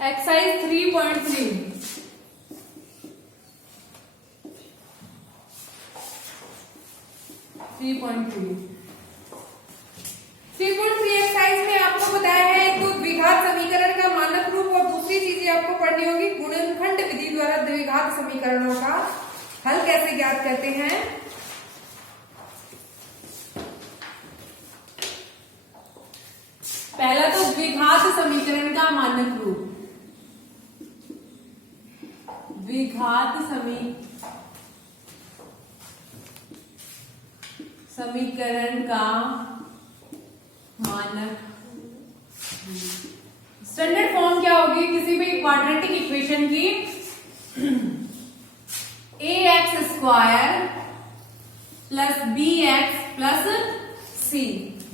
Exercise 3.3 exercise में आपको बताया है तो द्विघात समीकरण का मानक रूप और दूसरी चीजें आपको पढ़नी होगी गुणनखंड विधि द्वारा द्विघात समीकरणों का हल कैसे ज्ञात करते हैं। पहला तो द्विघात समीकरण का मानक रूप, द्विघात समीकरण का मानक स्टैंडर्ड फॉर्म क्या होगी किसी भी क्वाड्रेटिक इक्वेशन की, ax² plus bx plus c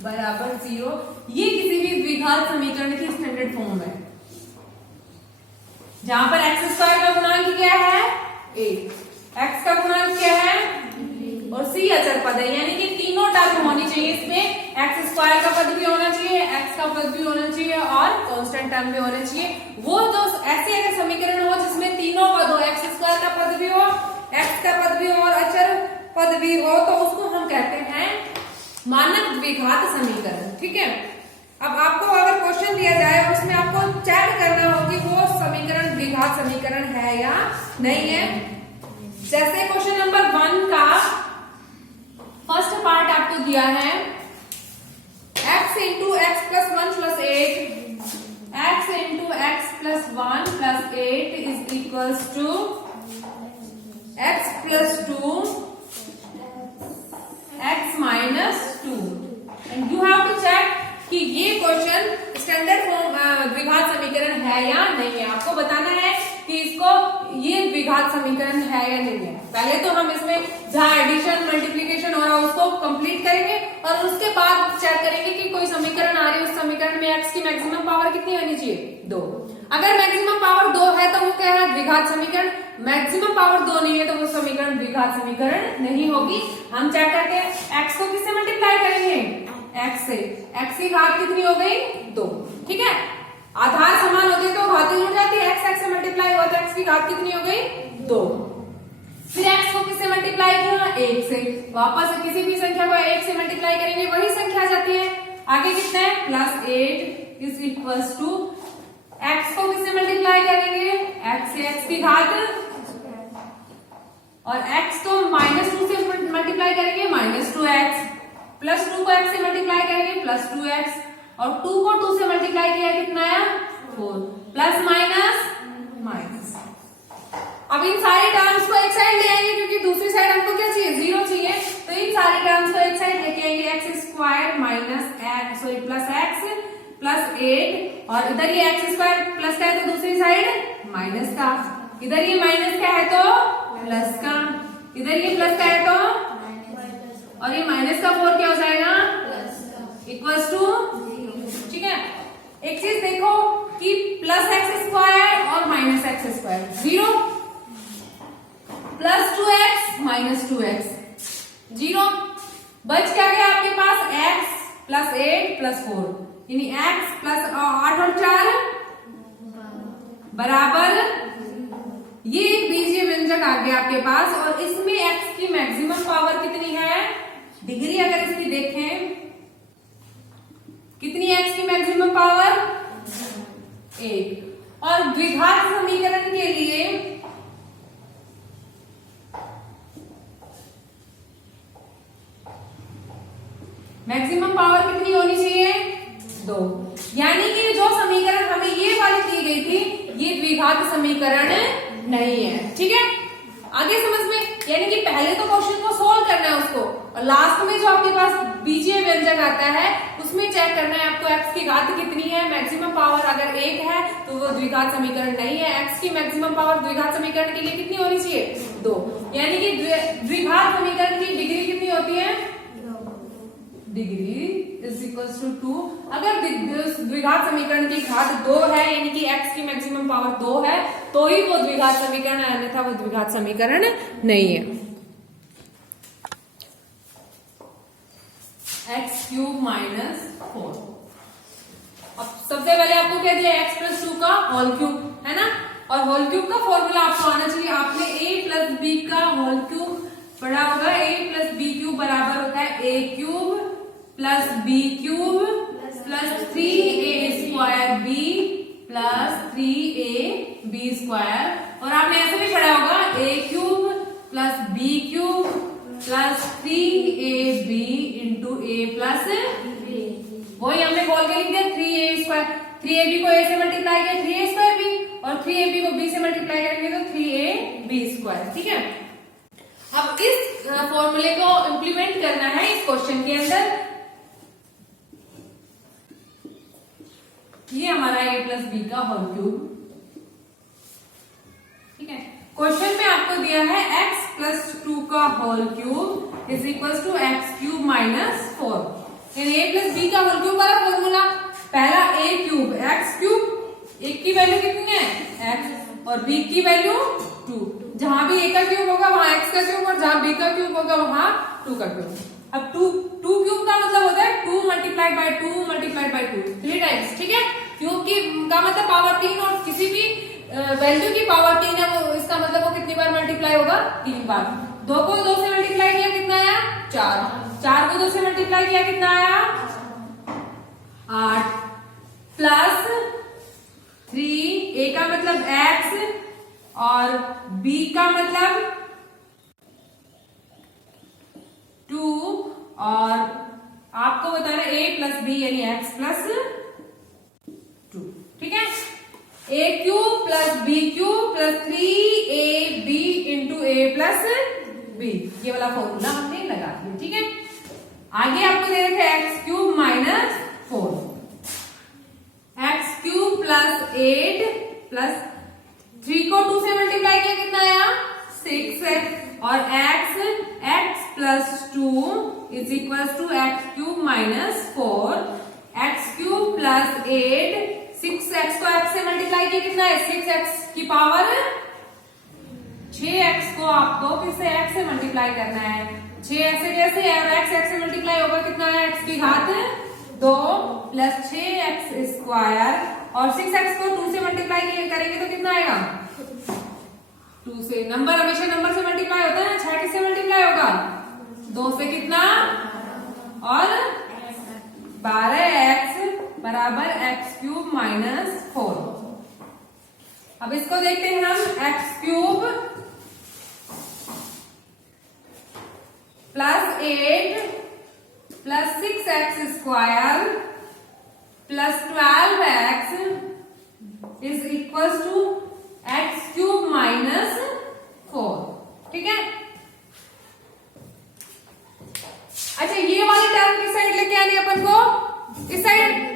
बराबर 0। ये किसी भी द्विघात समीकरण की स्टैंडर्ड फॉर्म है जहां पर x² का गुणांक क्या है a, x का गुणांक क्या है और c अचर पद है, यानी कि तीनों टर्म होनी चाहिए इसमें, x² का पद भी होना चाहिए, x का पद भी होना चाहिए और कांस्टेंट टर्म भी होना चाहिए। वो जो ऐसे अगर समीकरण हो जिसमें तीनों पद हो, x² का पद भी हो, x का पद भी हो और अचर पद भी हो, तो उसको हम कहते हैं मानक द्विघात समीकरण। ठीक है, अब आपको अगर क्वेश्चन दिया जाए और उसमें आपको चेक करना हो कि वो समीकरण द्विघात समीकरण है या नहीं है, जैसे क्वेश्चन नंबर 1 का फर्स्ट पार्ट आपको दिया है x इंटू एक्स प्लस 1 प्लस 8, x इंटू एक्स प्लस 1 प्लस 8 is equals to x plus 2 x minus 2 and you have to check कि ये क्वेश्चन स्टैंडर्ड फॉर्म द्विघात समीकरण है या नहीं है। आपको बताना है कि इसको ये द्विघात समीकरण है या नहीं है। पहले तो हम इसमें जहां एडिशन मल्टीप्लिकेशन हो रहा है उसको कंप्लीट करेंगे और उसके बाद चेक करेंगे कि कोई समीकरण आ रही है, उस समीकरण में x की मैक्सिमम पावर कितनी होनी चाहिए 2। अगर मैक्सिमम पावर 2 है तो वो क्या है द्विघात समीकरण, मैक्सिमम पावर 2 नहीं है तो वो समीकरण द्विघात समीकरण नहीं होगी। हम चेक करते हैं x को किससे मल्टीप्लाई करेंगे x से, x की घात कितनी हो गई 2। ठीक है, आधार समान होते तो घातें जुड़ जाती है, x से मल्टीप्लाई हुआ तो x की घात कितनी हो गई 2। फिर x को किससे मल्टीप्लाई किया 1 से, वापस किसी भी संख्या को 1 से मल्टीप्लाई करेंगे वही संख्या आ जाती है। आगे कितना है plus 8 is equals to x को किससे मल्टीप्लाई करेंगे x से x की घात और x को -2 से मल्टीप्लाई करेंगे -2x, प्लस 2 को x से मल्टीप्लाई करेंगे प्लस 2x और 2 को 2 से मल्टीप्लाई किया कितना है 4 प्लस माइनस माइनस। अब इन सारी टर्म्स को एक साइड ले आएंगे क्योंकि दूसरी साइड हमको क्या चाहिए 0 चाहिए, तो इन सारी टर्म्स को एक साइड लेके आएंगे x² minus plus x plus 8 और इधर ये x² प्लस का है तो दूसरी साइड माइनस का, इधर ये माइनस का है तो प्लस का, इधर ये प्लस का है तो और ये माइनस का 4 क्या हो जाएगा इक्वल्स टू। ठीक है, एक चीज देखो कि प्लस x² और minus x² 0, plus 2x minus 2x 0, बच क्या गया आपके पास x प्लस 8 प्लस 4 यानी x प्लस 8 और 4 बराबर, ये एक बीजीय व्यंजक आ गया आपके पास और इसमें x की मैक्सिमम पावर कितनी है डिग्री, अगर इसकी देखें कितनी x की मैक्सिमम पावर 1 और द्विघात समीकरण के लिए मैक्सिमम पावर कितनी होनी चाहिए 2, यानी कि जो समीकरण हमें ये वाली दी गई थी ये द्विघात समीकरण नहीं है। ठीक है, आगे समझ में, यानी कि पहले तो क्वेश्चन को सोल्व करना है उसको और लास्ट में जो आपके पास बीजीय व्यंजक आता है उसमें चेक करना है आपको x की घात कितनी है, मैक्सिमम पावर अगर 1 है तो वो द्विघात समीकरण नहीं है, x की मैक्सिमम पावर द्विघात समीकरण के लिए कितनी होनी चाहिए 2, यानी कि द्विघात समीकरण की डिग्री कितनी होती है डिग्री इज इक्वल्स टू 2। अगर द्विघात समीकरण की घात 2 है यानी कि x की मैक्सिमम पावर 2 है तो ही वो द्विघात समीकरण है, अन्यथा वो द्विघात समीकरण नहीं है। x³ - 4, अब सबसे पहले आपको क्या दिया x + 2 का का होल क्यूब, है ना। और होल क्यूब का फॉर्मूला आपको आना चाहिए, आपने a प्लस बी का होल क्यूब पढ़ा होगा। a प्लस बी क्यूब बराबर होता है a cube plus b cube plus 3a² b plus 3ab square. और आपने ऐसे भी पढ़ा होगा a cube plus b cube plus 3ab into a plus वही हमने बोल के लिख दिया 3a²। 3ab को a से मल्टीप्लाई किया 3a²b और 3ab को b से मल्टीप्लाई करेंगे तो 3ab²। ठीक है, अब इस फॉर्मूले को इंप्लीमेंट करना है इस क्वेश्चन के अंदर। ये हमारा a प्लस बी का होल क्यूब, ठीक है। क्वेश्चन में आपको दिया है x प्लस 2 का whole cube is equal to x cube minus 4। a plus b का होल क्यूब वाला फॉर्मूला, पहला a क्यूब एक्स क्यूब, एक की वैल्यू कितनी है x और b की वैल्यू 2। जहां भी a का क्यूब होगा वहां x का क्यूब और जहां b का क्यूब होगा वहां 2 का क्यूब। अब 2 क्यूब का मतलब होता है 2 multiplied by 2 multiplied by 2 3 times, ठीक है। क्यूब की का मतलब पावर 3 और किसी भी वैल्यू की पावर 3 है वो, इसका मतलब वो कितनी बार मल्टीप्लाई होगा 3 बार। 2 को 2 से मल्टीप्लाई किया कितना आया 4, 4 को 2 से मल्टीप्लाई किया कितना आया 8 प्लस 3, a का मतलब x और b का मतलब 2 और आपको बताना a प्लस b यानी x प्लस 2, ठीक है। a cube plus b cube plus 3ab into a plus b, ये वाला फॉर्मूला हमने लगा दिया, ठीक है। आगे आपको दे रखे x cube minus 4, x cube plus 8 plus 3 को 2 से मल्टीप्लाई किया कितना आया 6 और x plus 2 is equal to x cube minus 4, x cube plus 8, 6x को x से मल्टीप्लाई किया कितना है 6x की पावर 6x को आपको फिर से x से मल्टीप्लाई करना है। 6 ऐसे कैसे है और x से मल्टीप्लाई होगा कितना है x की घात 2 प्लस 6x² और 6x को 2 से मल्टीप्लाई करेंगे तो कितना आएगा 2 से। नंबर हमेशा नंबर से मल्टीप्लाई होता है ना, 6 किससे मल्टीप्लाई होगा 2 से कितना और 12x बराबर एक्स क्यूब माइनस 4। अब इसको देखते हैं हम, x cube plus 8 plus 6x² plus 12x is equal to x cube minus 4, ठीक है। अच्छा, ये वाली टर्म किस साइड लेके आनी है अपन को, इस साइड।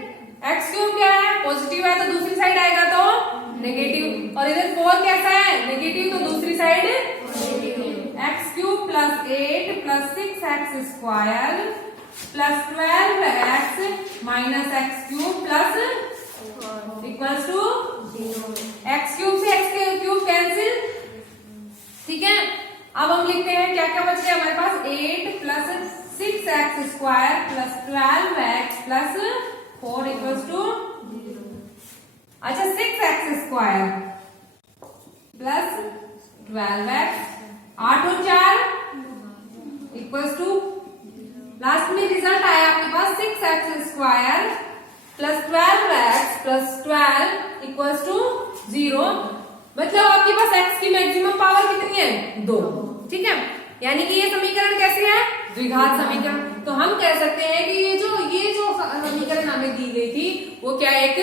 एक्स क्यूब क्या है पॉजिटिव है तो दूसरी साइड आएगा तो नेगेटिव, और इधर 4 कैसा है नेगेटिव तो दूसरी side x cube plus 8 plus 6x² plus 12x minus x cube plus equal to x cube से एक्स क्यूब कैंसिल, ठीक है। अब हम लिखते हैं क्या क्या बच गया हमारे पास 8 plus 6x² plus 12x plus 4 equals to, अच्छा 6x² प्लस 12x 8 और 4 इक्वल्स टू, लास्ट में रिजल्ट आया आपके पास 6x² plus 12x plus 12 equals to 0। मतलब आपके पास x की मैक्सिमम पावर कितनी है 2, ठीक है। यानी कि ये समीकरण कैसे है द्विघात समीकरण। तो हम कह सकते हैं कि ये जो समीकरण हमें दी गई थी वो क्या एक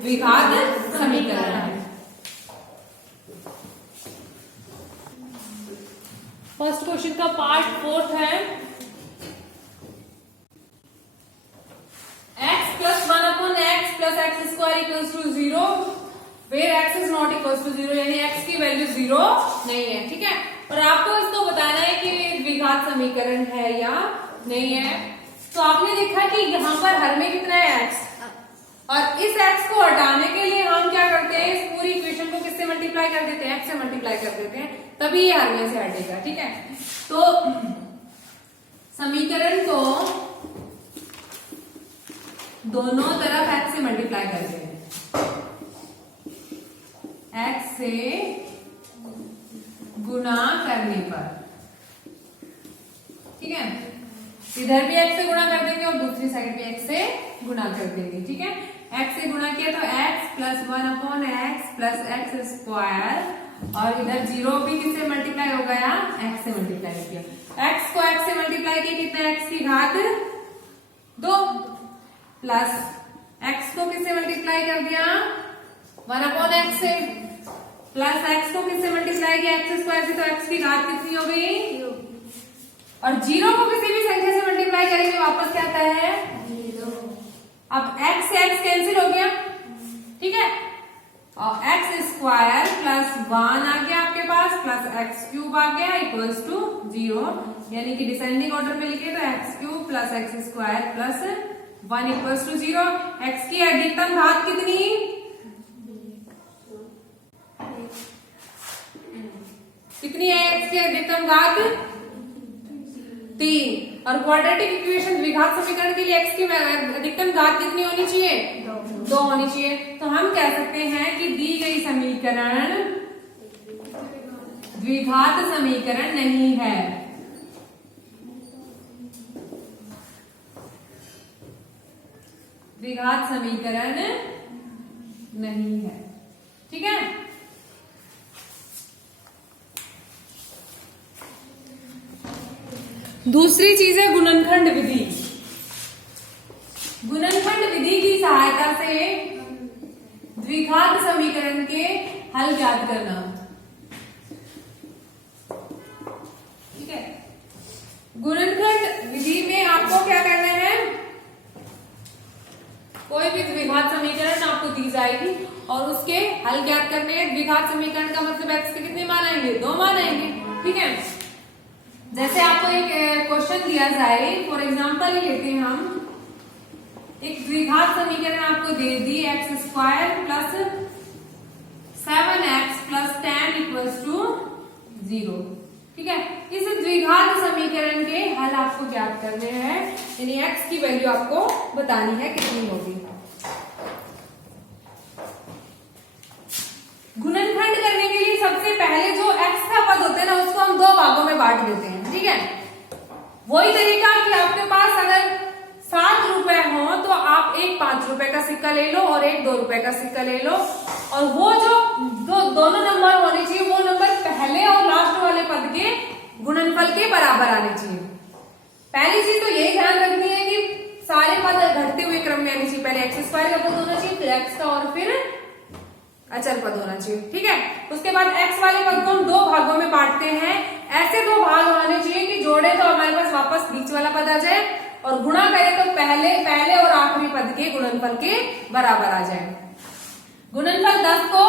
द्विघात समीकरण है। फर्स्ट क्वेश्चन का पार्ट 4 है, x plus 1/x plus x² equals to 0 where x is not equals to 0, यानी x की वैल्यू 0 नहीं है, ठीक है। और आपको इसको बताना है कि द्विघात समीकरण है या नहीं है। तो आपने देखा कि यहाँ पर हर में कितना है x, और इस x को हटाने के लिए हम क्या करते हैं इस पूरी इक्वेशन को किससे मल्टीप्लाई कर देते हैं x से मल्टीप्लाई कर देते हैं, तभी ये हर में से हटेगा, ठीक है। तो समीकरण को दोनों तरफ x से मल्टीप्लाई करते हैं। x से गुना करने पर, ठीक है, इधर भी x से गुणा कर देंगे और दूसरी साइड भी x से गुणा कर देंगे, ठीक है। x से गुणा किया तो x plus 1/x plus x square, और इधर 0 भी किससे मल्टीप्लाई हो गया, x से मल्टीप्लाई किया। x को x से मल्टीप्लाई किया कितना, x की घात 2 प्लस x को किससे मल्टीप्लाई कर दिया 1/x से, प्लस x को किससे मल्टीप्लाई किया एक्स स्क्वायर से, तो x की घात कितनी हो गई, और 0 को किसी भी संख्या से मल्टीप्लाई करेंगे वापस क्या आता है 0। अब x से x कैंसिल हो गया, ठीक है, और एक्स स्क्वायर प्लस 1 आ गया आपके पास, प्लस एक्स क्यूब आ गया इक्वल्स टू 0, यानी कि डिसेंडिंग ऑर्डर में लिखे तो x cube plus x square plus 1 equals to 0। X की अधिकतम घात कितनी, कितनी है एक्स की अधिकतम घात 3, और क्वाड्रेटिक इक्वेशन द्विघात समीकरण के लिए एक्स की अधिकतम घात कितनी होनी चाहिए 2 होनी चाहिए। तो हम कह सकते हैं कि दी गई समीकरण द्विघात समीकरण नहीं है। द्विघात समीकरण नहीं है, ठीक है। दूसरी चीज है गुणनखंड विधि। गुणनखंड विधि की सहायता से द्विघात समीकरण के हल ज्ञात करना, ठीक है। गुणनखंड विधि में आपको क्या करना है, कोई भी द्विघात समीकरण आपको दी जाएगी और उसके हल ज्ञात करने हैं। द्विघात समीकरण का मतलब x के कितने मान आएंगे 2 मान आएंगे, ठीक है। जैसे आपको एक क्वेश्चन दिया जाए, फॉर एग्जाम्पल लेते हैं हम, एक द्विघात समीकरण आपको दे दी x square plus 7x plus 10 equals to 0, ठीक है। इस द्विघात समीकरण के हल आपको ज्ञात करने हैं, यानी x की वैल्यू आपको बतानी है कितनी होगी। गुणनखंड करने के लिए सबसे पहले जो x का पद होता है ना, उसको हम 2 भागों में बांट देते हैं, ठीक है। वही तरीका कि आपके पास अगर 7 रुपए हो तो आप एक 5 रुपए का सिक्का ले लो और एक 2 रुपए का सिक्का ले लो, और वो जो दोनों नंबर होने चाहिए वो नंबर पहले और लास्ट वाले पद के गुणनफल के बराबर आने चाहिए। पहली चीज तो यही ध्यान रखनी है कि सारे पद घटते हुए क्रम में आने चाहिए, पहले एक्स स्क्वायर का पद होना चाहिए, फिर एक्स का, और फिर अचल पद होना चाहिए, ठीक है। उसके बाद x वाले पद को हम 2 भागों में बांटते हैं। ऐसे 2 भाग होने चाहिए कि जोड़े तो हमारे पास वापस बीच वाला पद आ जाए, और गुणा करें तो पहले और आखिरी पद के गुणनफल के बराबर आ जाए। गुणनफल 10 को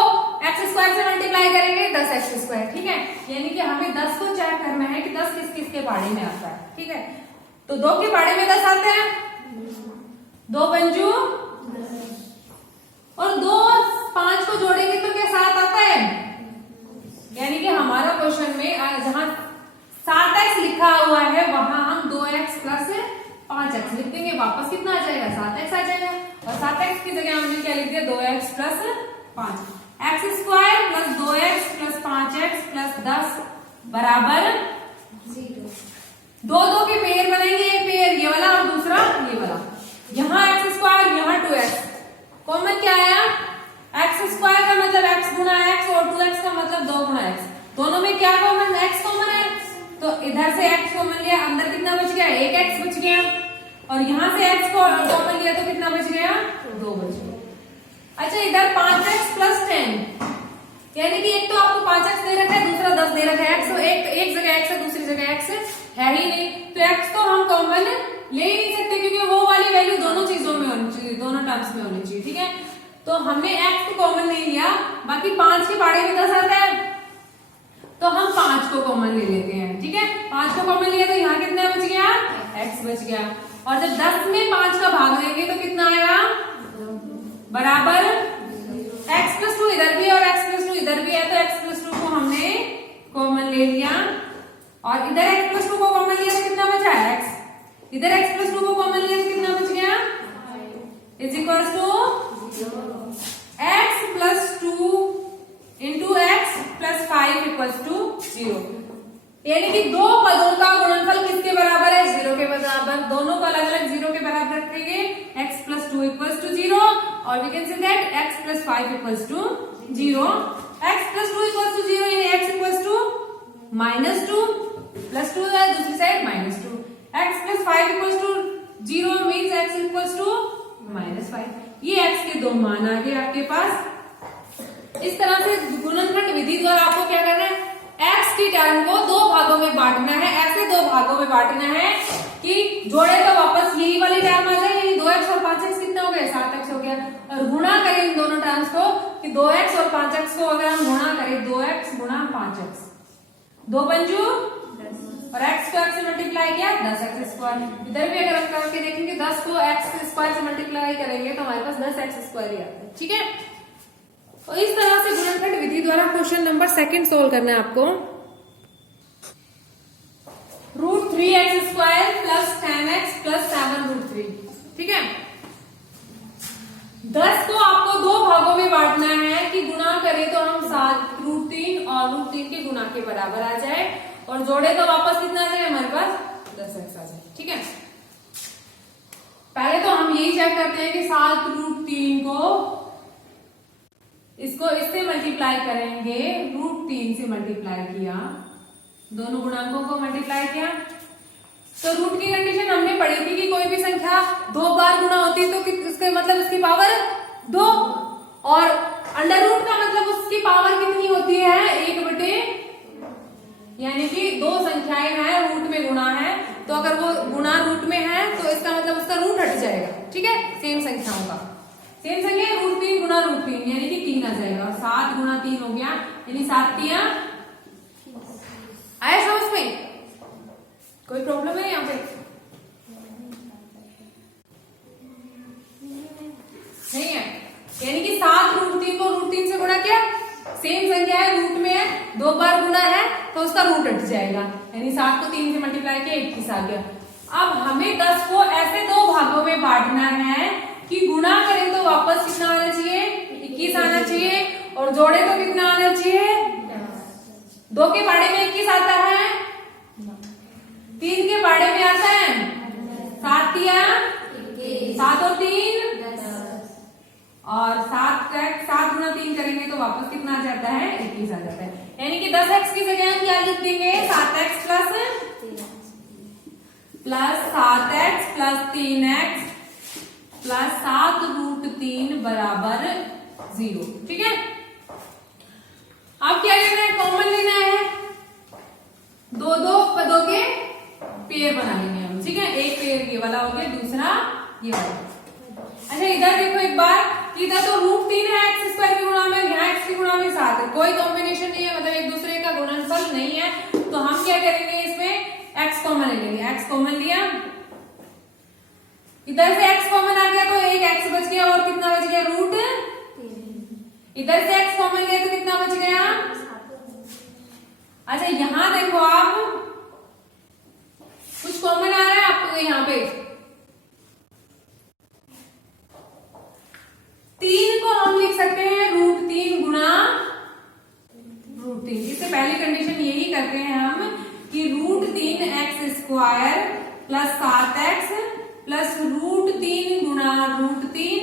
एक्स स्क्वायर से मल्टीप्लाई करेंगे 10x स्क्वायर, ठीक है। यानी कि हमें 10 को चेक करना है कि 10 किस किस के पाड़े में आता है, ठीक है। तो 2 के पाड़े में 10 आते हैं, 2 पंजू, और 2 5 को जोड़ेंगे तो क्या 7 आता है, यानी कि हमारा क्वेश्चन में जहां 7x लिखा हुआ है वहां हम 2x प्लस 5x लिख देंगे, वापस कितना आ जाएगा 7x आ जाएगा, और 7x की जगह हमने क्या लिख दिया 2x plus 5, x square plus 2x plus 5x plus 10 बराबर 0। 2 के पेयर बनेंगे, एक पेयर ये वाला और दूसरा ये वाला, यहाँ एक्स स्क्वायर यहाँ 2x, कॉमन क्या आया, एक्स स्क्वायर का मतलब x गुना x और 2x का मतलब 2 गुना x, दोनों में क्या कॉमन, x कॉमन है, तो इधर से x कॉमन लिया, अंदर कितना बच गया 1x बच गया, और यहाँ से x को कॉमन लिया तो कितना बच गया 2 बच गया। अच्छा, इधर 5x प्लस 10, यानी कि एक तो आपको 5x दे रखा है, दूसरा 10 दे रखा है, x तो एक जगह x है, दूसरी जगह x है ही नहीं, तो x तो हम कॉमन ले ही नहीं सकते, क्योंकि वो वाली वैल्यू दोनों चीजों में होनी चाहिए, दोनों टर्म्स में होनी चाहिए, ठीक है। तो हमने x को कॉमन नहीं लिया, बाकी 5 के पाड़े में 10 आता है, तो हम 5 को कॉमन ले लेते हैं, ठीक है। 5 को कॉमन लिया तो यहाँ कितना बच गया, x बच गया, और जब 10 में 5 का भाग देंगे तो कितना आएगा, बराबर x प्लस 2 इधर भी है और x प्लस 2 इधर भी है, तो x प्लस 2 को हमने कॉमन ले लिया, और इधर x प्लस 2 को कॉमन लिया तो कितना बचा x, इधर x प्लस 2 को कॉमन लिया तो कितना बच गया, is equals to x plus 2 यानी कि दो पदों का गुणनफल किसके बराबर है, 0 के बराबर। दोनों को अलग अलग 0 के बराबर रखेंगे, x + 2 = 0 और we can say that x + 5 = 0। x + 2 = 0 यानी x = -2 प्लस 2 है दूसरी साइड -2। x + 5 = 0 means x = -5। ये x के दो मान आ गए आपके पास। इस तरह से गुणनखंड विधि द्वारा आपको क्या करना है, x की टर्म को दो भागों में बांटना है। ऐसे दो भागों में बांटना है कि जोड़े तो वापस यही वाली टर्म आ जाए, यानी 2x और 5x कितना हो गया, 7x हो गया। और गुणा करें इन दोनों टर्म्स को कि 2x और 5x को अगर हम गुणा करें 2x × 5x, 2 पंजू 10 और x को x से मल्टीप्लाई किया 10x²। इधर भी अगर हम करके देखेंगे 10 को x² से मल्टीप्लाई करेंगे तो हमारे पास 10x² ही आता है। ठीक है, तो इस तरह से गुणनखंड विधि द्वारा क्वेश्चन नंबर 2 सोल्व करना है आपको। √3x² + 10x + 7√3। ठीक है, 10 को आपको दो भागों में बांटना है कि गुणा करें तो हम 7√3 और √3 के गुणा के बराबर आ जाए और जोड़े तो वापस कितना आ जाए हमारे पास 10x आ जाए। ठीक है, पहले तो हम यही चेक करते हैं कि 7√3 को इसको इससे मल्टीप्लाई करेंगे, √3 से मल्टीप्लाई किया, दोनों गुणांकों को मल्टीप्लाई किया तो रूट की कंडीशन हमने पढ़ी थी कि कोई भी संख्या 2 बार गुणा होती है तो इसके मतलब उसकी पावर 2 और अंडर रूट का मतलब उसकी पावर कितनी होती है 1/, यानी कि दो संख्याएं हैं रूट में गुणा है तो अगर वो गुणा रूट में है तो इसका मतलब उसका रूट हट जाएगा। ठीक है, सेम संख्याओं का सेम संख्या √3 × √3 यानी कि 3 आ जाएगा और 7 × 3 हो गया यानी 7 3 आया समझ में? कोई प्रॉब्लम है यहाँ पे? नहीं है, यानी कि 7 √3 को √3 से गुणा किया, सेम संख्या है रूट में है, 2 बार गुणा है तो उसका रूट हट जाएगा, यानी 7 को 3 से मल्टीप्लाई किया 21 आ गया। अब हमें 10 को ऐसे दो भागों में बांटना है कि गुणा करें तो वापस कितना आना चाहिए 21 आना चाहिए और जोड़े तो कितना आना चाहिए 2 के बाड़े में 21 आता है, 3 के बाड़े में आता है 7 3 7 और 3 और 7 × 3 करेंगे तो वापस कितना आ जाता है 21 आ जाता है। यानी कि 10x की जगह हम क्या लिख देंगे 7x + 7x + 3x + 7√3 = 0। ठीक है, अब क्या लेना है, कॉमन लेना है, दो पदों के पेयर बना लेंगे हम। ठीक है, एक पेयर ये वाला हो गया, दूसरा ये वाला। अच्छा इधर देखो एक बार, इधर तो √3 है x² के गुणा में, यहाँ x के गुणा में 7 है, कोई कॉम्बिनेशन नहीं है, मतलब एक दूसरे का गुणनफल नहीं है, तो हम क्या करेंगे इसमें x कॉमन ले लेंगे। x कॉमन लिया, इधर से x कॉमन आ गया तो एक x बच गया और कितना बच गया √3। इधर से x कॉमन लिया तो कितना बच गया। अच्छा यहां देखो आप, कुछ कॉमन आ रहा है आपको यहाँ पे, 3 को हम लिख सकते हैं √3 गुणा √3। इससे पहली कंडीशन यही करते हैं हम कि √3x² + 7x + √3 गुणा √3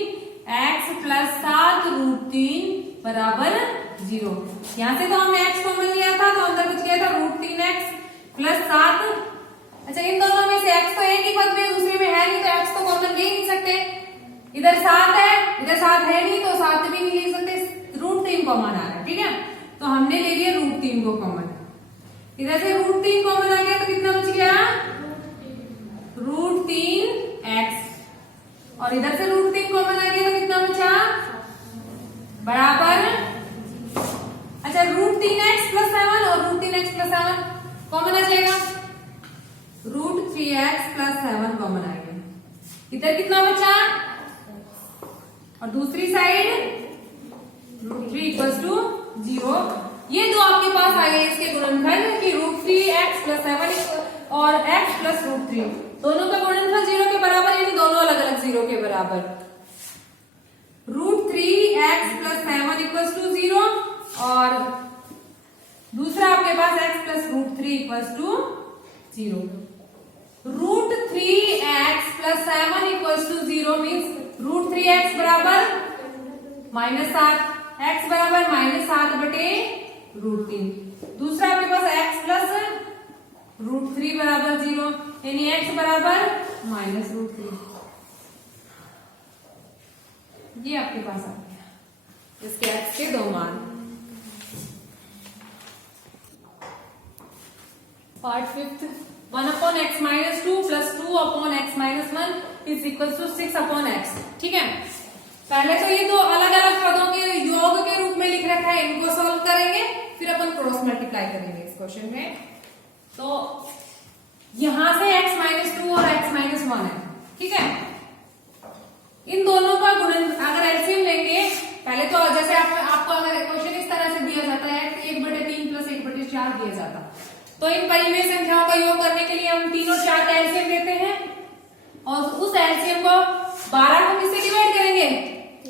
x + 7√3 = 0। यहां से तो हमने x कॉमन लिया था तो अंदर बच गया था √3x + 7। अच्छा इन दोनों में से x तो एक ही पद में, दूसरे में है नहीं तो x तो कॉमन ले नहीं सकते, इधर 7 है इधर 7 है नहीं तो 7 भी नहीं ले सकते, √3 कॉमन आ रहा है। ठीक है, तो हमने ले लिया √3 को कॉमन, इधर से √3 कॉमन आ गया तो कितना बच गया √3x और इधर से √3 कॉमन आ गया तो कितना बचा बराबर। अच्छा √3x + 7 और √3x + 7 कॉमन आ जाएगा, √3x + 7 कॉमन आ गया, इधर कितना बचा और दूसरी साइड √3 = 0। ये दो आपके पास आ गए इसके गुणनखंड कि √3x + 7 और x + √3 दोनों का गुणनफल 0 के बराबर, यानी दोनों अलग अलग 0 के बराबर। √3x + 7 = 0 और दूसरा आपके पास x + plus root 3 equals to 0। Root 3x plus 7 equals to 0 means root 3x बराबर -7, x बराबर -7 बटे रूट 3। दूसरा आपके पास x प्लस रूट 3 बराबर 0 यानी x बराबर माइनस रूट 3। ये आपके पास आ गया इसके x के 2 मान। Part 5 1 upon x minus 2 plus 2 upon x minus 1 is equal to 6 upon x। ठीक है, पहले तो ये दो अलग अलग पदों के योग के रूप में लिख रखा है, इनको सॉल्व करेंगे, फिर अपन क्रॉस मल्टीप्लाई करेंगे इस क्वेश्चन में। तो यहां से x माइनस 2 और x माइनस 1 है। ठीक है, इन दोनों का गुणन अगर एलसीएम लेंगे, पहले तो जैसे आपको अगर क्वेश्चन इस तरह से दिया जाता है 1/3 प्लस 1/4 दिया जाता, तो इन परिमेय संख्याओं का योग करने के लिए हम 3 और 4 का एलसीएम लेते हैं और उस एलसीएम को 12 को किससे डिवाइड करेंगे?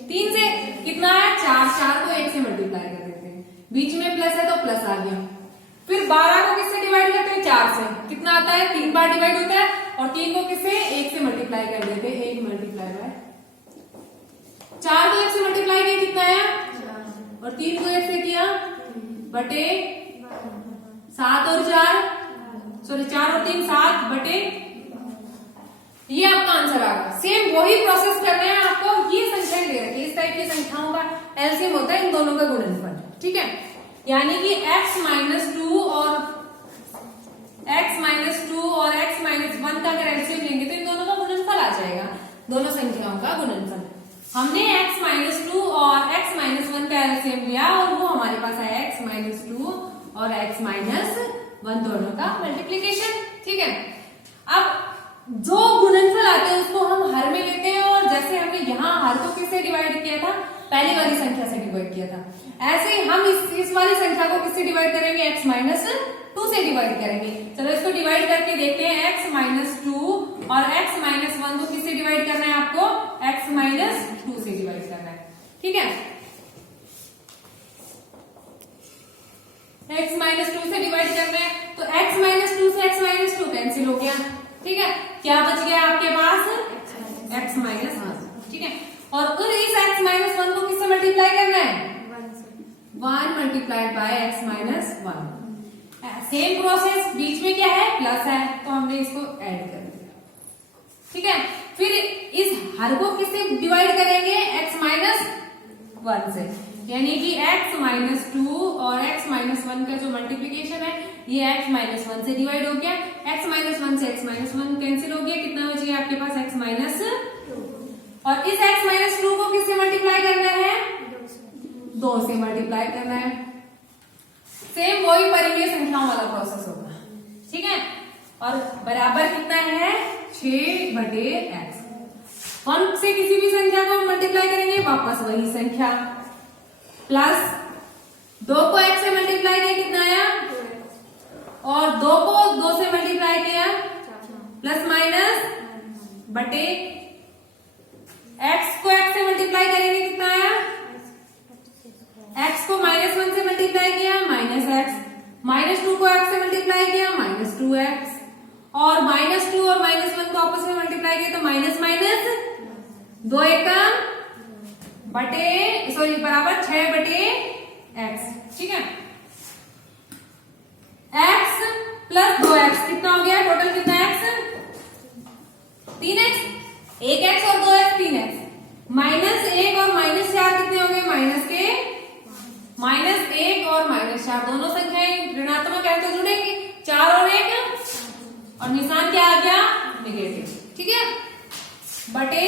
3 से। कितना है? 4 को 1 से मल्टीप्लाई कर देते हैं, बीच में प्लस है तो प्लस आ गया। फिर 12 को किससे डिवाइड करते हैं? 4 से। कितना आता है? 3 बार डिवाइड होता है और 3 को किससे? 1 से मल्टीप्लाई कर देते हैं। 1 मल्टीप्लाई बाय 4 को 1 से मल्टीप्लाई किया, कितना आया? और 3 को 1 से किया बटे 7 और 4 सॉरी 4 और 3 7 बटे, ये आपका आंसर आ गया। सेम वही प्रोसेस करना है आपको। ये संख्याएं दे रखी है, इस टाइप की संख्याओं का एलसीएम होता है इन दोनों का गुणनफल। ठीक है, यानी कि x माइनस 2 और x माइनस 1 का अगर एलसीएम लेंगे तो इन दोनों का गुणनफल आ जाएगा, दोनों संख्याओं का गुणनफल। हमने x माइनस 2 और x माइनस 1 का एलसीएम लिया और वो हमारे पास आया x माइनस 2 और x माइनस 1 दोनों का मल्टीप्लीकेशन। ठीक है, अब जो गुणनफल आते हैं उसको हम हर में लेते हैं और जैसे हमने यहाँ हर को किससे डिवाइड किया था? पहली वाली संख्या से डिवाइड किया था, ऐसे ही हम इस वाली संख्या को किससे डिवाइड करेंगे? x माइनस 2 से डिवाइड करेंगे। चलो इसको डिवाइड करके देखते हैं। x माइनस 2 और x माइनस 1 को किससे डिवाइड करना है आपको? x माइनस 2 से डिवाइड करना है। ठीक है, x माइनस 2 से डिवाइड करना है तो x माइनस 2 से x माइनस 2 कैंसिल हो गया। ठीक है, क्या बच गया आपके पास? x minus 1। ठीक है, और फिर इस x माइनस 1 को किससे मल्टीप्लाई करना है? 1 multiplied by x minus 1। Same process, बीच में क्या है? प्लस है, तो हमने इसको ऐड कर दिया। ठीक है, फिर इस हर को किससे डिवाइड करेंगे? x माइनस 1 से, यानी कि x माइनस 2 और x माइनस 1 का जो मल्टीप्लीकेशन है ये x माइनस 1 से डिवाइड हो गया। x माइनस 1 से x माइनस 1 कैंसिल हो गया, कितना बच गया आपके पास? x minus 2। और इस x माइनस 2 को किससे मल्टीप्लाई करना है? 2 से मल्टीप्लाई करना है। सेम वही परिमेय संख्याओं वाला प्रोसेस होगा। ठीक है, और बराबर कितना है? 6 बटे x। 1 से किसी भी संख्या को मल्टीप्लाई करेंगे, वापस वही संख्या, प्लस 2 को x से मल्टीप्लाई किया, कितना आया? और 2 को 2 से मल्टीप्लाई किया, प्लस माइनस बटे x को x से मल्टीप्लाई करेंगे, कितना आया? x को माइनस 1 से मल्टीप्लाई किया, माइनस x, माइनस 2 को x से मल्टीप्लाई किया, माइनस 2x, और माइनस 2 और माइनस 1 को आपस में मल्टीप्लाई किया तो माइनस माइनस 2 एकम बटे सॉरी बराबर 6 बटे x। ठीक है, x प्लस 2x कितना हो गया? टोटल कितना x? 3x, 1x और 2x 3x, माइनस 1 और माइनस 4 कितने हो गए? माइनस 1 और माइनस 4 दोनों संख्याएं ऋणात्मक है तो जुड़ेंगी, 4 और 1 और निशान क्या आ गया? नेगेटिव। ठीक है, बटे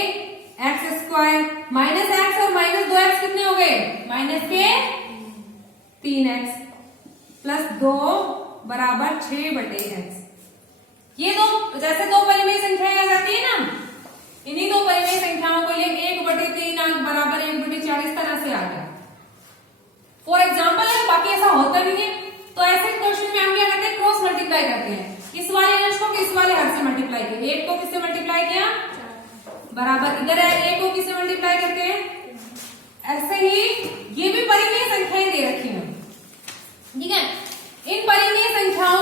एक्स स्क्वायर, माइनस एक्स और माइनस 2x कितने हो गए? माइनस के 3x प्लस 2 बराबर 6 बटे x। ये दो जैसे दो परिमेय संख्याएं आ जाती है ना, इन्हीं दो परिमेय संख्याओं को लिए 1/3 अंक बराबर 1/4 इस तरह से आ गया। फॉर एग्जाम्पल बाकी ऐसा होता भी नहीं, तो ऐसे क्वेश्चन में हम क्या करते हैं? क्रॉस मल्टीप्लाई करते हैं। इस वाले अंश को इस वाले हर से मल्टीप्लाई किया, 1 को किससे मल्टीप्लाई किया? बराबर इधर है, 1 को किससे मल्टीप्लाई करते हैं? ऐसे ही ये भी परिमेय संख्याएं दे रखी हैं। ठीक है, इन परिमेय संख्याओं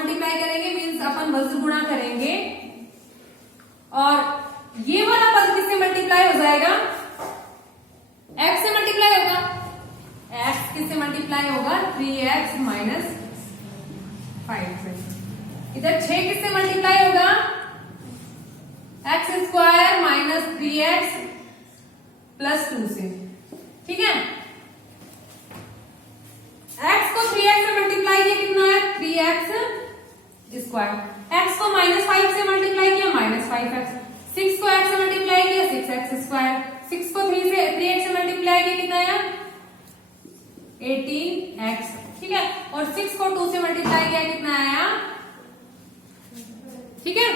मल्टीप्लाई करेंगे मीन्स अपन वज्र गुणा करेंगे, और ये वाला पद किससे मल्टीप्लाई हो जाएगा, x से मल्टीप्लाई होगा। x किससे मल्टीप्लाई होगा, 3x माइनस 5 से। इधर 6 किससे मल्टीप्लाई होगा, x square minus 3x plus 2 से। ठीक है, x को 3x से मल्टीप्लाई किया कितना है, 3x स्क्वायर। x को माइनस 5 से मल्टीप्लाई किया माइनस 5x। 6 को x से मल्टीप्लाई किया 6x स्क्वायर। 6 को 3x से मल्टीप्लाई किया कितना है, 18x। ठीक है, और 6 को 2 से मल्टीप्लाई किया कितना आया, ठीक है,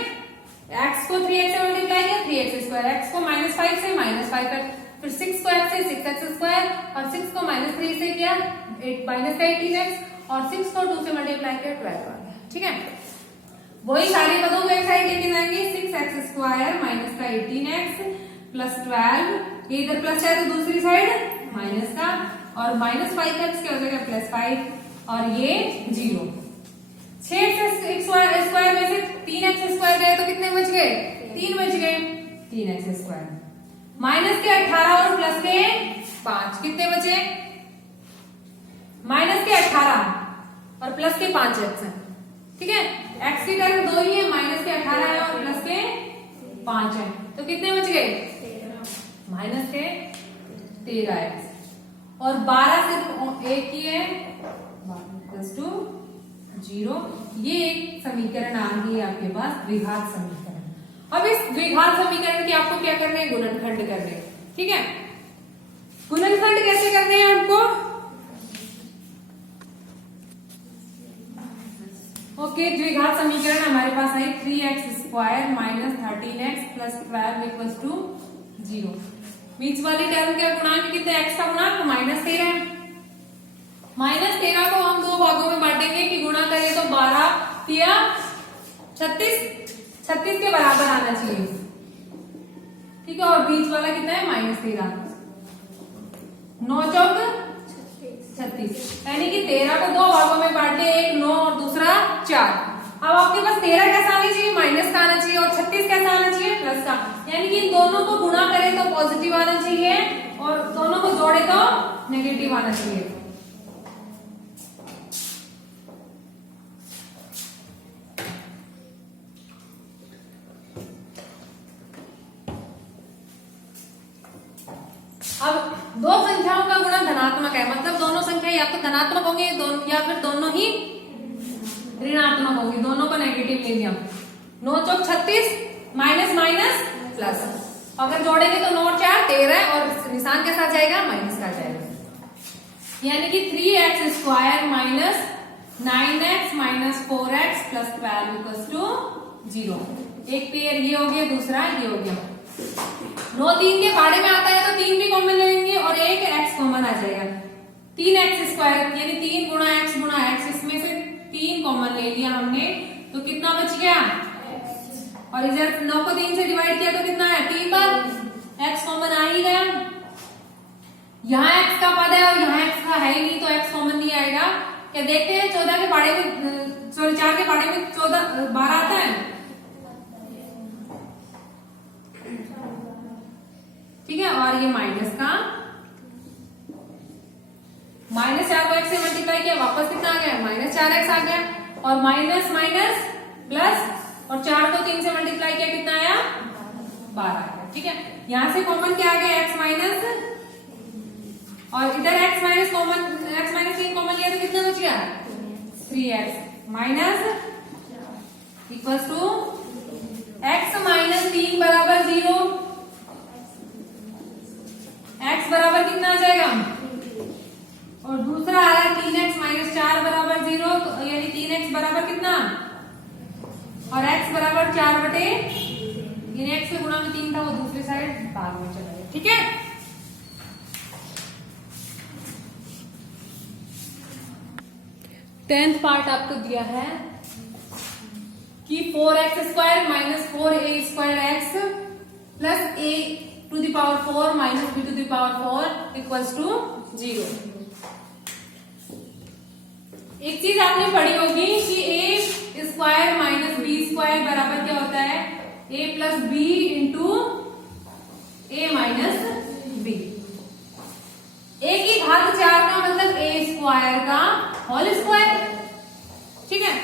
x को 3x से मल्टीप्लाई किया 3x स्क्वायर। x को माइनस 5 से माइनस 5x, फिर 6 को x से 6x स्क्वायर, और 6 को माइनस 3 से किया माइनस 18x, और 6 को 2 से मल्टीप्लाई किया 12 आ गया। ठीक है, वही सारे पदों को एक साइड लेके जाएंगे, 6x स्क्वायर माइनस का 18x प्लस 12, ये इधर प्लस है तो दूसरी साइड माइनस का, और माइनस 5x क्या हो जाएगा प्लस 5, और ये 0। 6x स्क्वायर में से 3x स्क्वायर गए तो कितने बच गए, 3 बच गए, 3x स्क्वायर। माइनस के 18 और प्लस के 5 कितने बचे, माइनस के 18 और प्लस के 5x है। ठीक है, x की टर्म 2 ही है, माइनस के 18 है और प्लस के 5 है, तो कितने बच गए, माइनस के 13x, और 12 सिर्फ एक ही है, प्लस 2 0। ये एक समीकरण आ गई आपके पास, द्विघात समीकरण। अब इस द्विघात समीकरण के आपको क्या करना है, गुणनखंड करने हैं। ठीक है, गुणनखंड कैसे करने हैं आपको, ओके, द्विघात समीकरण हमारे पास है 3x square minus 13x plus 12 equals to 0। बीच वाली टर्म का गुणांक कितने, x का गुणांक माइनस 13 है। माइनस 13 को हम दो भागों में बांटेंगे कि गुणा करें तो 12 या 36 के बराबर आना चाहिए। ठीक है, और बीच वाला कितना है, माइनस 13, 9 चौक 36, यानी कि 13 को दो भागों में बांटे, एक 9 और दूसरा 4। अब आपके पास 13 कैसा आना चाहिए, माइनस का आना चाहिए, और 36 कैसा आना चाहिए, प्लस का। यानी कि इन दोनों को गुणा करें तो पॉजिटिव आना चाहिए, और दोनों को जोड़े तो नेगेटिव आना चाहिए। अब दो संख्याओं का गुणा धनात्मक है, मतलब दोनों संख्या या तो धनात्मक होंगे या फिर दोनों ही ऋणात्मक होंगी, दोनों को नेगेटिव ले लिया। 9 चौक 36, माइनस माइनस प्लस, अगर जोड़ेंगे तो 9 और 4 13, और निशान के साथ जाएगा माइनस का जाएगा, यानी कि 3x square minus 9x minus 4x plus 12 equals to 0। एक पेयर ये हो गया, दूसरा ये हो गया। 9 3 के बारे में आता है तो 3 भी कॉमन लेंगे और एक x कॉमन आ जाएगा। 3x स्क्वायर यानी 3 गुणा x, इसमें से 3 कॉमन ले लिया हमने, तो कितना बच गया, और इधर 9 को 3 से डिवाइड किया तो कितना है, 3 बार x कॉमन आ ही गया। यहाँ x का पद है और यहाँ x का है ही नहीं, तो x कॉमन नहीं आएगा। क्या देखते हैं 14 के पाड़े में, सॉरी 4 के पाड़े में 12 आता है। ठीक है, और ये माइनस का, माइनस 4 को x से मल्टीप्लाई किया, वापस कितना आ गया, माइनस 4x आ गया, और माइनस माइनस प्लस, और 4 को 3 से मल्टीप्लाई किया कितना आया, 12 आ गया। ठीक है, यहां से कॉमन क्या आ गया, x माइनस, और इधर x minus common, x minus 3 common लिया तो कितना बच गया, 3x minus equals to x minus 3 बराबर 0। x बराबर कितना आ जाएगा, और दूसरा आ रहा है 3x माइनस 4 बराबर 0, तो यानी 3x बराबर कितना, और x बराबर 4 बटे, यानी x से गुणा में 3 था, वो दूसरी साइड भाग में चला गया। ठीक है, टेंथ पार्ट आपको दिया है कि 4x square minus 4a square x plus a to the power 4 minus b to the power 4 equals to 0। एक चीज आपने पढ़ी होगी कि a a plus b into a minus b. A की घात 4 का मतलब ए स्क्वायर का होल स्क्वायर, ठीक है।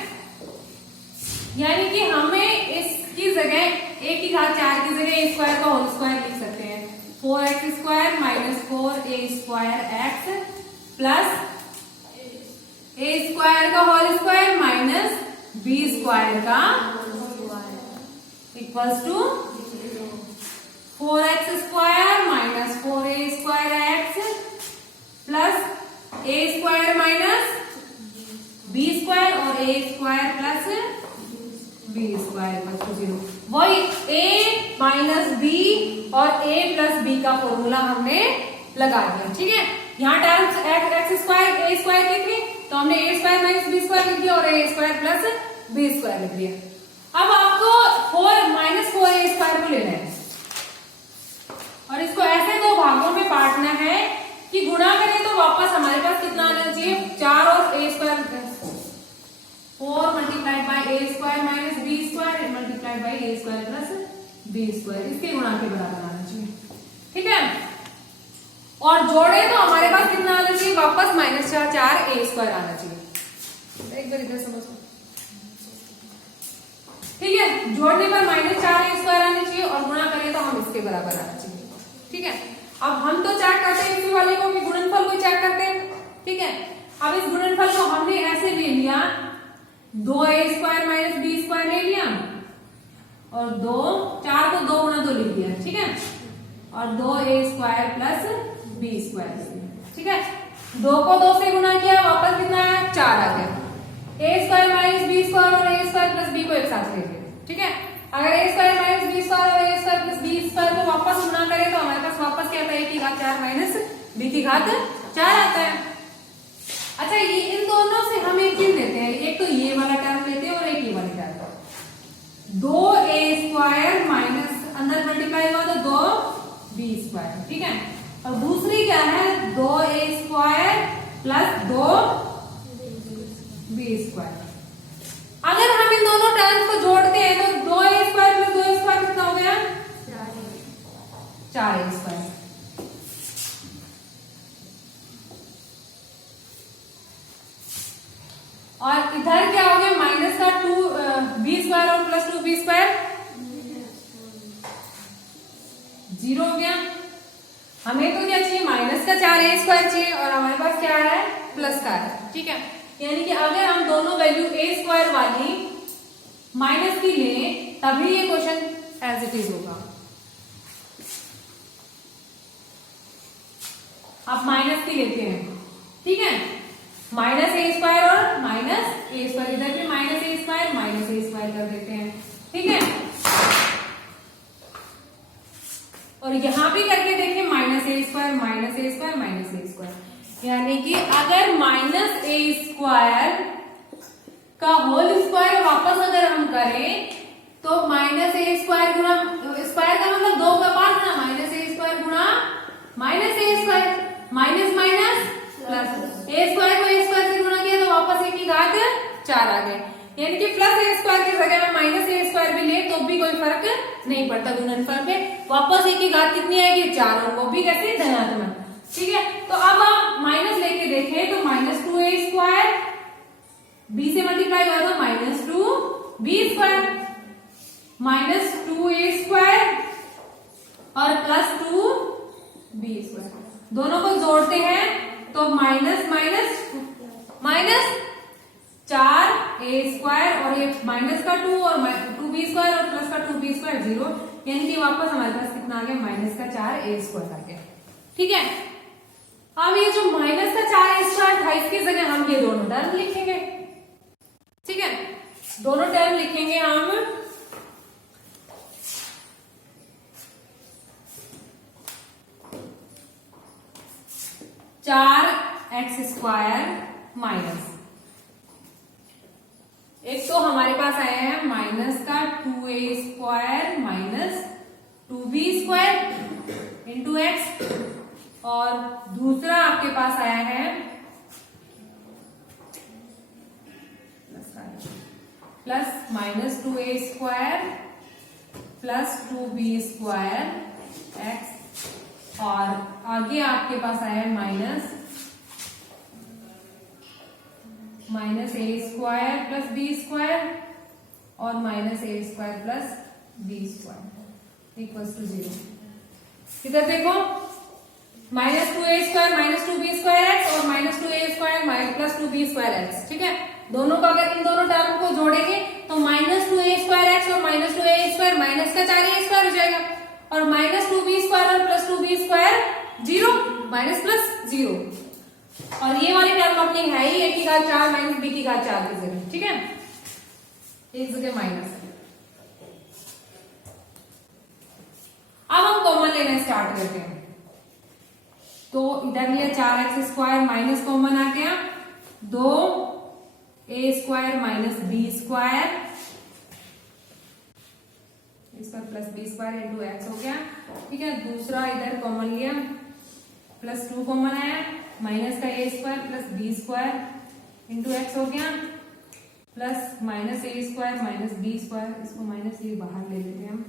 यानी कि हमें इसकी जगह ए की घात 4 की जगह ए स्क्वायर का होल स्क्वायर लिख सकते हैं। 4x square minus 4a square x plus a square का whole square minus b square का equals to 4x square minus 4a square x plus a square minus b square और a square plus b square equals to 0। वही a minus b और a plus b का formula हमने लगा दिया, ठीक है। यहाँ टर्म्स एक्स स्क्वायर ए स्क्वायर की थी तो हमने ए स्क्वायर माइनस बी स्क्वायर लिख दिया और a square plus b square लिख दिया। अब आपको 4 माइनस 4a स्क्वायर को लेना है और इसको ऐसे दो भागों में बांटना है कि गुणा करें तो वापस हमारे पास कितना आना चाहिए, 4 और a square 4 multiplied by a square minus b square multiplied by a square plus b square, इसके गुणा के बराबर आना चाहिए, ठीक है। और जोड़े तो हमारे पास कितना आना चाहिए, वापस माइनस 4 ए स्क्वायर आना चाहिए। एक बार इधर समझो, ठीक है। जोड़ने पर माइनस 4 ए स्क्वायर आना चाहिए और गुणा करें तो हम इसके बराबर आना चाहिए, ठीक है। अब हम तो चेक करते हैं इसी वाले को कि गुणनफल को चेक करते हैं, ठीक है। अब इस गुणनफल को हमने ऐसे ले लिया, 2a square minus b square ले लिया और 4 को 2 गुणा 2 लिख दिया, ठीक है। और 2a square plus b square, ठीक है। 2 को 2 से गुणा किया, वापस कितना आया, 4 आ गया। ए स्क्वायर माइनस बी स्क्वायर और ए स्क्वायर प्लस बी को एक साथ ले लिया, ठीक है। अगर ए स्क्वायर माइनस बी स्क्वायर और a square plus b square को वापस गुणा करें तो हमारे पास वापस क्या आता है, ए की घात 4 माइनस बी की घात 4 आता है। अच्छा, ये इन दोनों से हम एक चीज लेते हैं, एक तो ये वाला टर्म लेते हैं और एक ये वाला टर्म। 2a स्क्वायर माइनस अंदर मल्टीप्लाई हुआ तो 2b स्क्वायर, ठीक है। और दूसरी क्या है, 2a square plus 2b square. अगर हम इन दोनों टर्म्स को जोड़ते हैं तो 2a square plus 2a square कितना हो गया, 4a स्क्वायर। और इधर क्या हो गया, माइनस का 2b स्क्वायर और प्लस 2b स्क्वायर 0 हो गया। हमें तो क्या चाहिए, माइनस का 4a स्क्वायर चाहिए और हमारे पास क्या है, प्लस का है, ठीक है। यानी कि अगर हम दोनों वैल्यू a स्क्वायर वाली माइनस की लें तभी ये क्वेश्चन एज इट इज होगा। आप माइनस की लेते हैं, ठीक है, माइनस ए स्क्वायर और माइनस ए स्क्वायर, इधर भी माइनस ए स्क्वायर कर देते हैं, ठीक है। और यहां भी करके देखिए, माइनस ए स्क्वायर माइनस ए स्क्वायर माइनस ए स्क्वायर, यानी कि अगर माइनस ए स्क्वायर का होल स्क्वायर वापस अगर हम करें तो माइनस ए स्क्वायर गुणा स्क्वायर का मतलब 2 का 5 गुणा माइनस ए स्क्वायर गुणा minus A square, minus minus plus a square को ए स्क्वायर से गुणा किया तो वापस ए की घात 4 आ गए। यानी कि प्लस ए स्क्वायर की जगह में माइनस ए स्क्वायर भी ले तो भी कोई फर्क नहीं पड़ता गुणनफल पे, वापस ए की घात कितनी आएगी, 4, और वो भी कैसे, धनात्मक, ठीक है। तो अब आप माइनस लेके देखें तो माइनस 2a स्क्वायर b से मल्टीप्लाई हुआ तो minus 2b square minus 2a square और प्लस 2b स्क्वायर, दोनों को जोड़ते हैं तो minus minus minus 4a square और ये माइनस का 2 और 2b स्क्वायर और प्लस का 2b स्क्वायर 0, यानी कि वापस हमारे पास कितना आ गया, माइनस का 4a स्क्वायर आ गया, ठीक है। अब ये जो माइनस का 4a स्क्वायर था इसकी जगह हम ये दोनों टर्म लिखेंगे, ठीक है। दोनों टर्म लिखेंगे हम, चार एक्स स्क्वायर माइनस, एक तो हमारे पास आया है माइनस का 2a square minus 2b square into x, और दूसरा आपके पास आया है plus minus 2a square plus 2b² x, और आगे आपके पास आया माइनस a² प्लस b² और -a² plus b² equals to 0। इधर देखो -2a² माइनस 2b² x और -2a² प्लस 2b² x, ठीक है। दोनों का अगर इन दोनों टर्म को जोड़ेंगे तो -2a² x और -2a² माइनस का 4a² हो जाएगा, और -2b² और प्लस 2b² 0, माइनस प्लस 0, और ये वाली टर्म अपनी है ही a की घात 4 माइनस b की घात 4 की जगह, ठीक है, एक जगह माइनस है। अब हम कॉमन लेना स्टार्ट करते हैं, तो इधर लिया 4x² माइनस कॉमन आ गया 2a² minus b² plus b² into x हो गया, ठीक है। दूसरा इधर कॉमन लिया, प्लस 2 कॉमन आया, माइनस का a² plus b² into x हो गया, प्लस -a² माइनस b², इसको माइनस ये बाहर ले लेते हैं हम,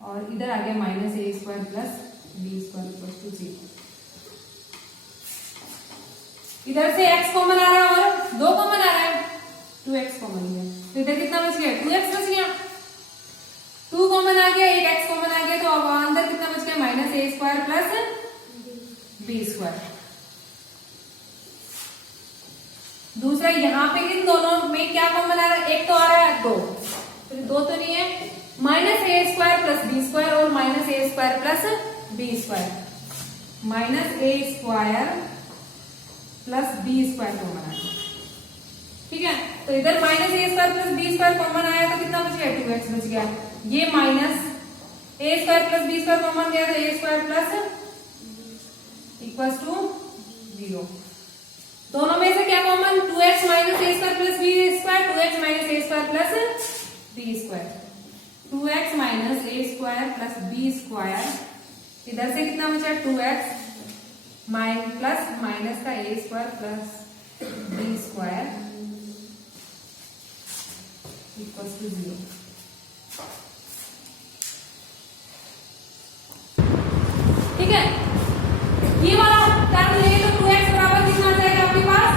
और इधर आ गया -a² plus b² equal to 0। इधर से x कॉमन आ रहा है और 2 कॉमन आ रहा है, 2x कॉमन लिया, तो इधर कितना बच गया 2x बच गया, 2 कॉमन आ गया, एक x कॉमन आ गया, तो अब अंदर कितना बच गया -a² प्लस b²। दूसरा यहाँ पे इन दोनों में क्या कॉमन आ रहा है, एक तो आ रहा है 2, तो 2 तो नहीं है, -a² प्लस b² और -a² plus b², -a² plus b² common आया, ठीक है। तो इधर -a² प्लस b² कॉमन आया तो कितना बच गया 2x बच गया, ये -a² प्लस b² कॉमन गया तो a² प्लस इक्वल्स टू 0। दोनों में से क्या common, 2x minus a² plus b², 2x minus a² plus b², 2x minus a² plus b², इधर से कितना बचा 2x प्लस माइनस का a² plus b² equals to 0। ठीक है, ये वाला टर्म ले तो 2x बराबर कितना आ जाएगा आपके पास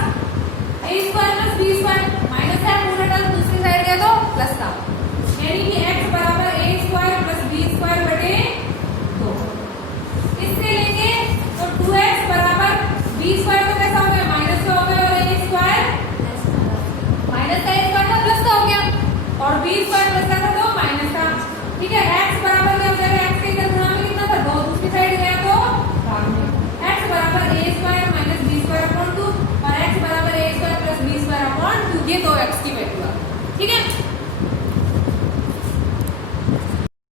a² प्लस b² माइनस है, पूरा टर्म दूसरी साइड गया तो प्लस था, यानी कि x बराबर a² प्लस b² बटे 2। इससे लेंगे तो 2x बराबर b² तो कैसा हो गया माइनस का हो गया, और a² माइनस का a² था प्लस का हो गया, और b² प्लस का था तो माइनस का, ठीक है।